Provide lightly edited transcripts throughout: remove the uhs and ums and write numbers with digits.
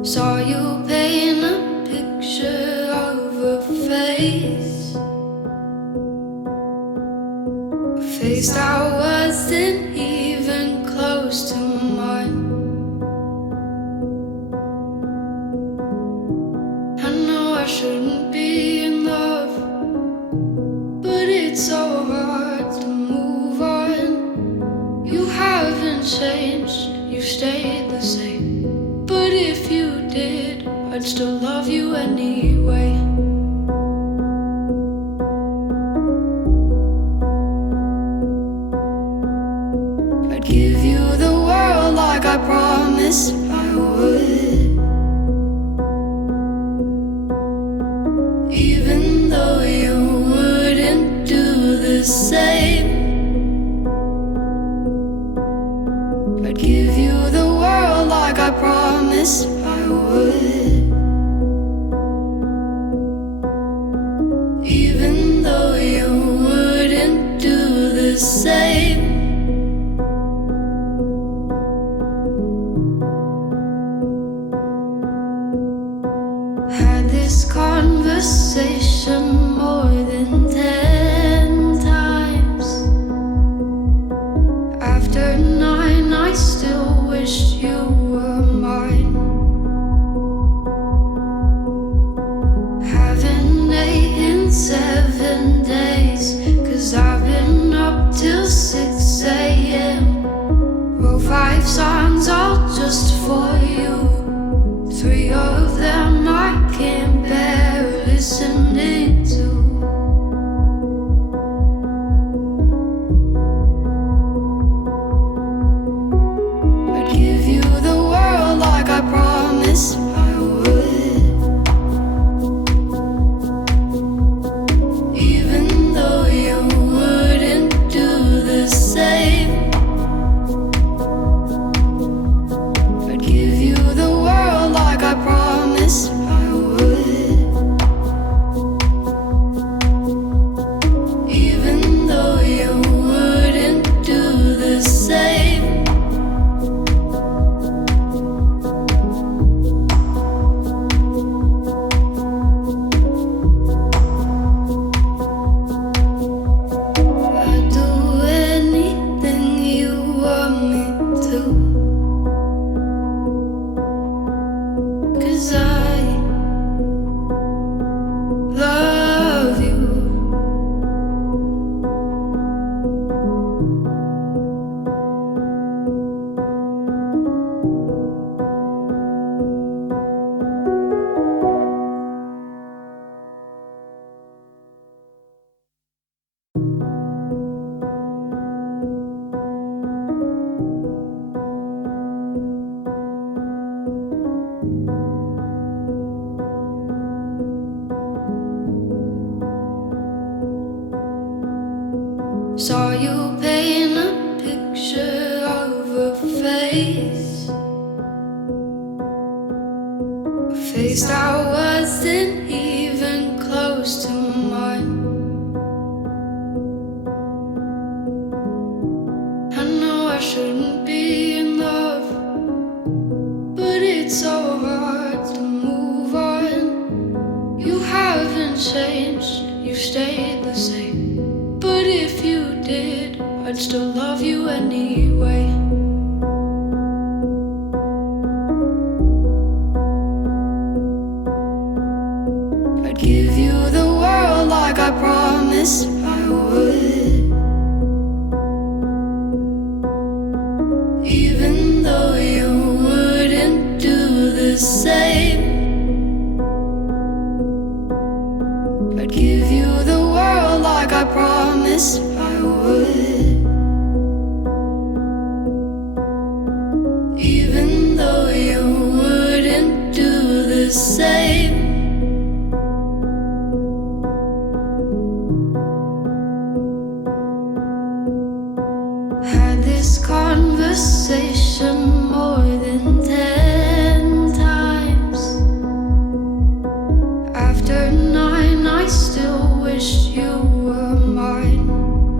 Saw you paint a picture of a face, a face that wasn't even close to mine. I know I shouldn't be in love, but it's so hard to move on. You haven't changed, you stayed the same. But if you did, I'd still love you anyway. I'd give you the world like I promised I would, even though you wouldn't do the same. I'd give you the world like I promised I would, even though you wouldn't do the same. Had this conversation more than 10 times. After 9, I still wish you were mine. Haven't ate in 7 days, 'cause I've been up till 6 a.m. Wrote 5 songs all just for you. 3 of them I can't bear listening to. I'd give you the world like I promised I would, even though you wouldn't do the same. I'd give you the world like I promised I would, even though you wouldn't do the same. I'd do anything you want me to, 'cause I love you. Saw you paint a picture of a face, a face that wasn't even close to mine. I know I shouldn't be in love, but it's so hard to move on. You haven't changed, you stayed the same. But if you did, I'd still love you anyway. I'd give you the world like I promised I would, even though you wouldn't do the same. I'd give you the world like I promised I would, even though you wouldn't do the same. Had this conversation more than 10 times. After 9, I still wish you were mine.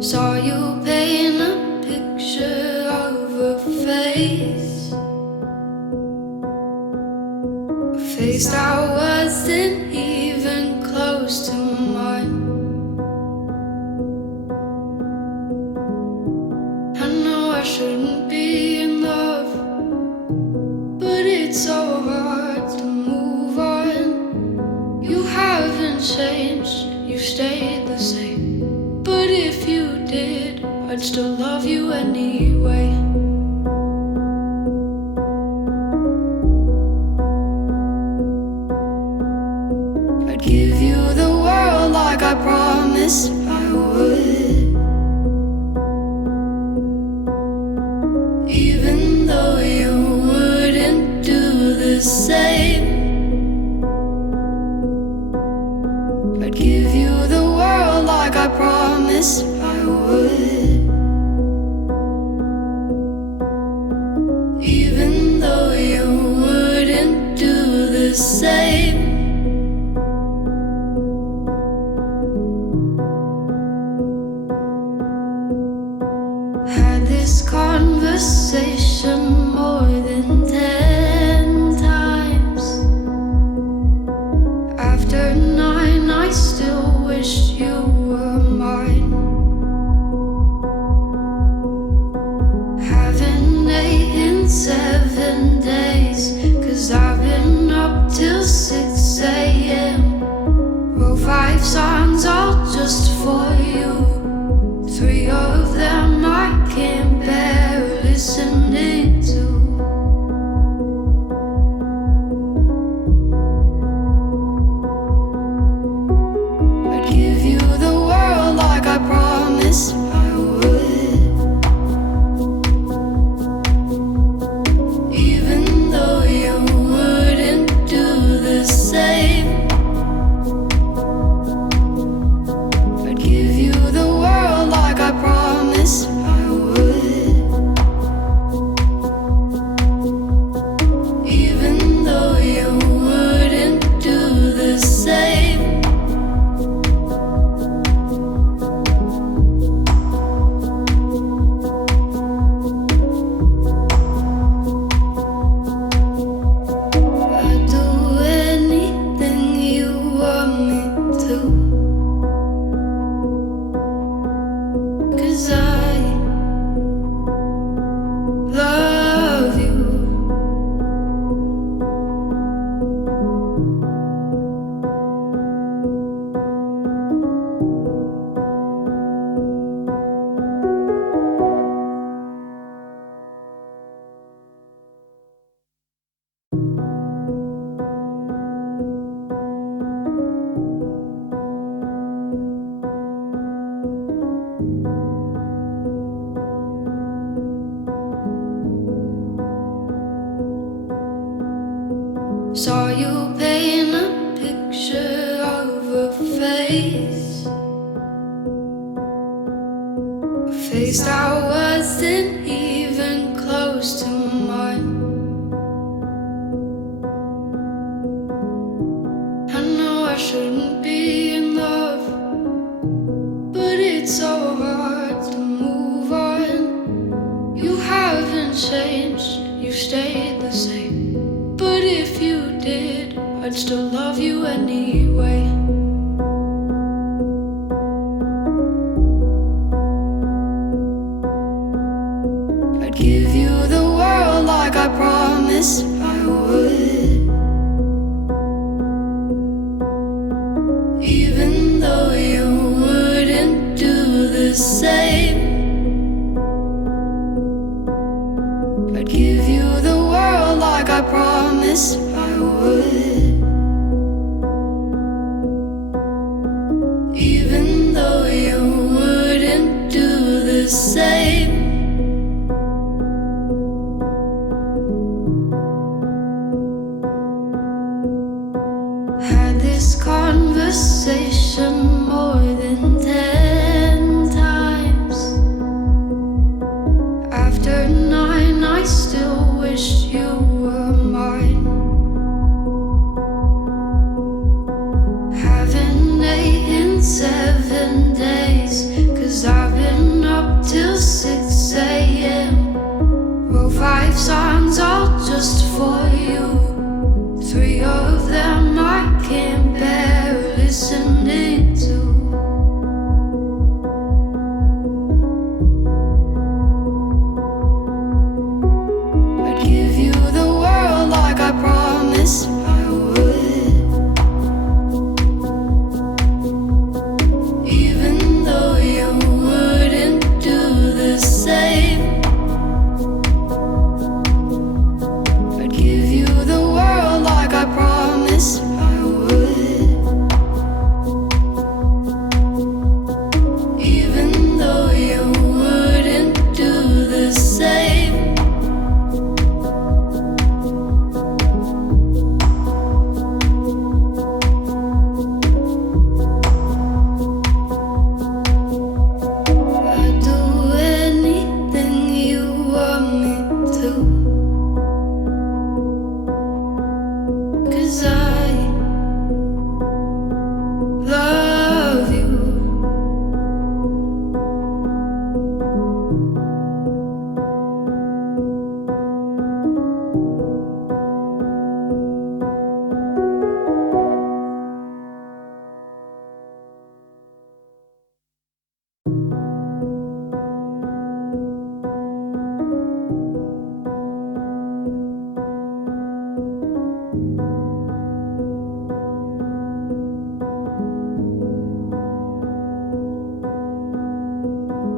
Saw you paint a picture of a face, a face that wasn't even close to mine. I know I shouldn't be in love, but it's so hard to move on. You haven't changed, you stayed the same. But if you did, I'd still love you anyway. I'd give you the world like I promised I would, even though you wouldn't do the same. I'd give you the world like I promised I would, even though you wouldn't do the same. Had this conversation more than 10 times. After 9 I still wish you were mine. Haven't ate in 7 days, 'cause I've been up till 6 a.m. Wrote 5 songs all just for you. 3 of them I can't bear listening to. I'd give you the world like I promised I would, even though you wouldn't do the same. I'd give you the world like I promised I would, even though you wouldn't do the same. I'd do anything you want me to, 'cause I love you. Saw you paint a picture of a face, a face that wasn't even close to mine. I know I shouldn't be in love, but it's so hard to move on. You haven't changed, you stayed the same. But if you did, I'd still love you anyway. I'd give you the world like I promised I would, even though you wouldn't do the same. I'd give you the world like I promised I would, even though you wouldn't do the same.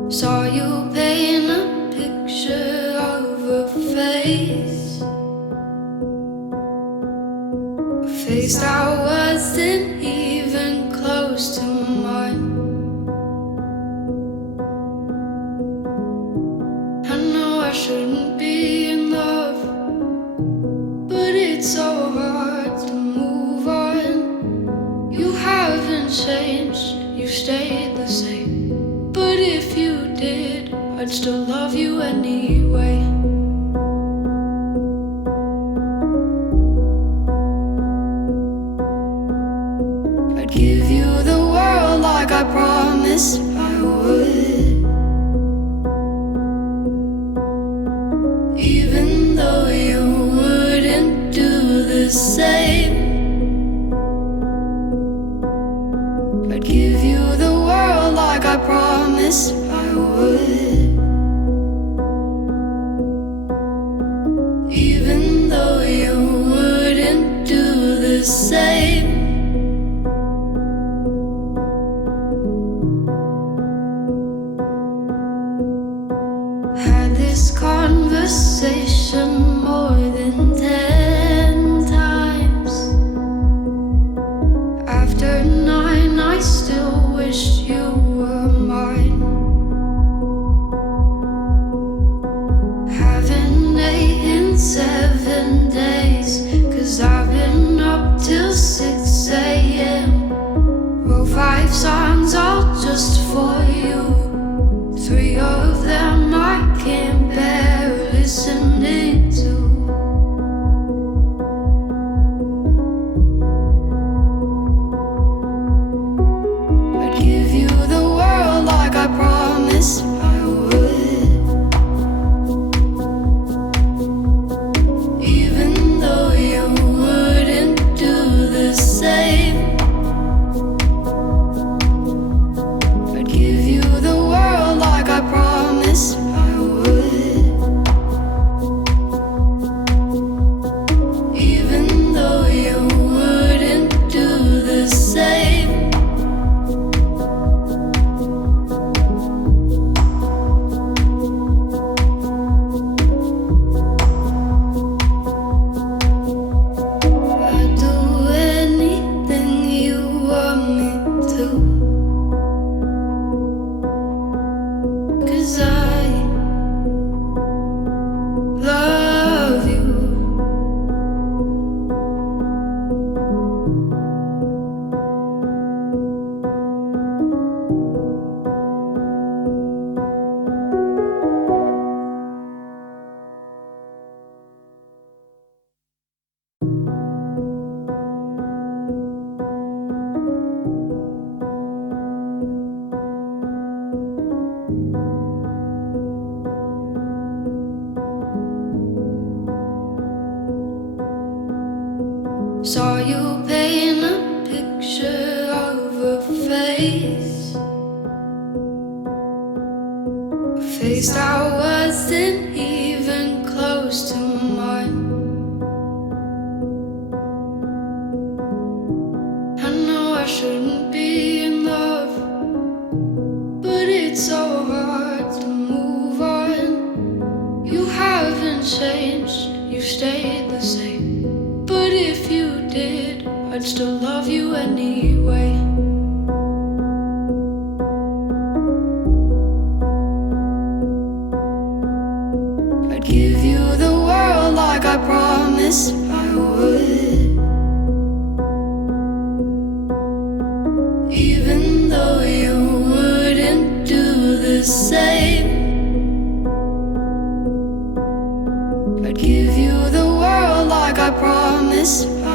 Saw you paint a picture of a face, a face that wasn't even close to mine. I know I shouldn't be in love, but it's so hard to move on. You haven't changed, you stayed the same. But if you did, I'd still love you anyway. I'd give you the world like I promised I would, even though you wouldn't do the same. I'd give you the world like I promised I would, even though you wouldn't do the same. Had this conversation more than 10 times. After 9 I still wish you were mine. Haven't ate in 7 days, 'cause I've been up till 6 a.m. Wrote 5 songs all just for you. 3 of them I can't bear listening to. I'd give you the world like I promised I would, even though you wouldn't do the same. I'd give you the world like I promised I would, even though you wouldn't do the same. I'd do anything you want me to, 'cause I love you. Saw you paint a picture of a face, a face that wasn't even close to mine. I know I shouldn't be in love, but it's so hard to move on. You haven't changed, you stayed the same. But if you did, I'd still love you anyway. I'd give you the world like I promised I would, even though you wouldn't do the same. I'd give you the world like I promised